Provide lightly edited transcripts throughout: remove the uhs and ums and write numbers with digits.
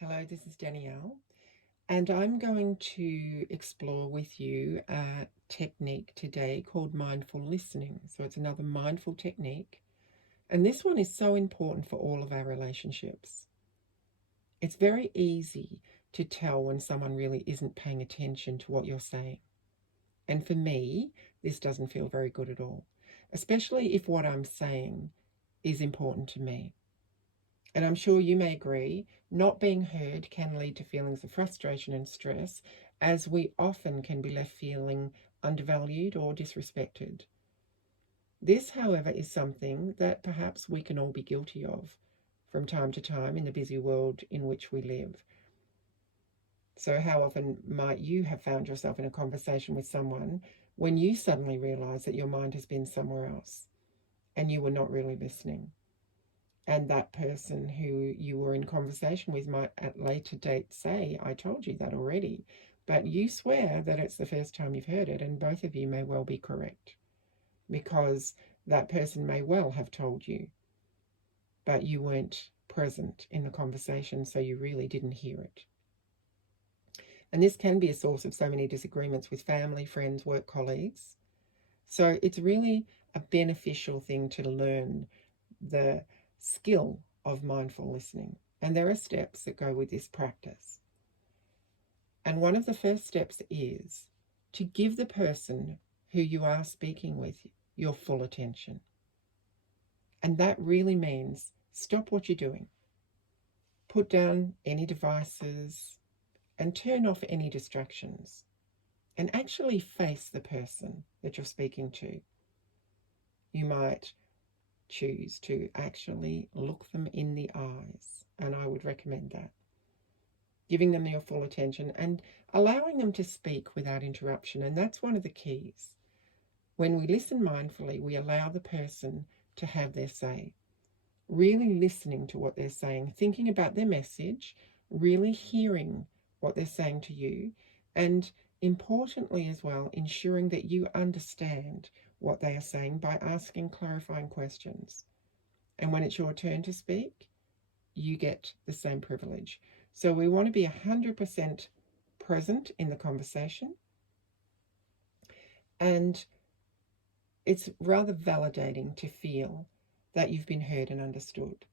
Hello, this is Danielle, and I'm going to explore with you a technique today called mindful listening. So it's another mindful technique, and this one is so important for all of our relationships. It's very easy to tell when someone really isn't paying attention to what you're saying. And for me, this doesn't feel very good at all, especially if what I'm saying is important to me. And I'm sure you may agree, not being heard can lead to feelings of frustration and stress, as we often can be left feeling undervalued or disrespected. This, however, is something that perhaps we can all be guilty of from time to time in the busy world in which we live. So, how often might you have found yourself in a conversation with someone when you suddenly realize that your mind has been somewhere else and you were not really listening? And that person who you were in conversation with might at later date say, I told you that already. But you swear that it's the first time you've heard it, and both of you may well be correct, because that person may well have told you, but you weren't present in the conversation, so you really didn't hear it. And this can be a source of so many disagreements with family, friends, work colleagues. So it's really a beneficial thing to learn the skill of mindful listening. And there are steps that go with this practice. And one of the first steps is to give the person who you are speaking with your full attention. And that really means stop what you're doing, put down any devices, and turn off any distractions, and actually face the person that you're speaking to. You might choose to actually look them in the eyes, and I would recommend that. Giving them your full attention and allowing them to speak without interruption, and that's one of the keys. When we listen mindfully, we allow the person to have their say, really listening to what they're saying, thinking about their message, really hearing what they're saying to you, and importantly as well, ensuring that you understand what they are saying by asking clarifying questions. And when it's your turn to speak, you get the same privilege. So we want to be 100% present in the conversation. And it's rather validating to feel that you've been heard and understood.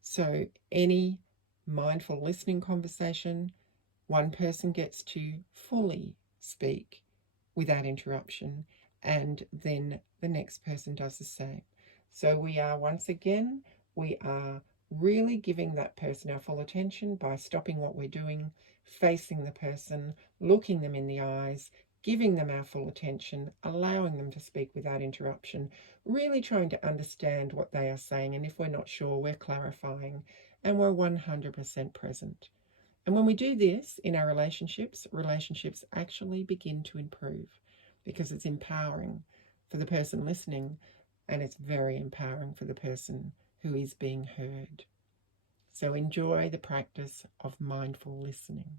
So any mindful listening conversation, one person gets to fully speak without interruption, and then the next person does the same. So we are really giving that person our full attention by stopping what we're doing, facing the person, looking them in the eyes, giving them our full attention, allowing them to speak without interruption, really trying to understand what they are saying. And if we're not sure, we're clarifying, and we're 100% present. And when we do this in our relationships actually begin to improve, because it's empowering for the person listening, and it's very empowering for the person who is being heard. So enjoy the practice of mindful listening.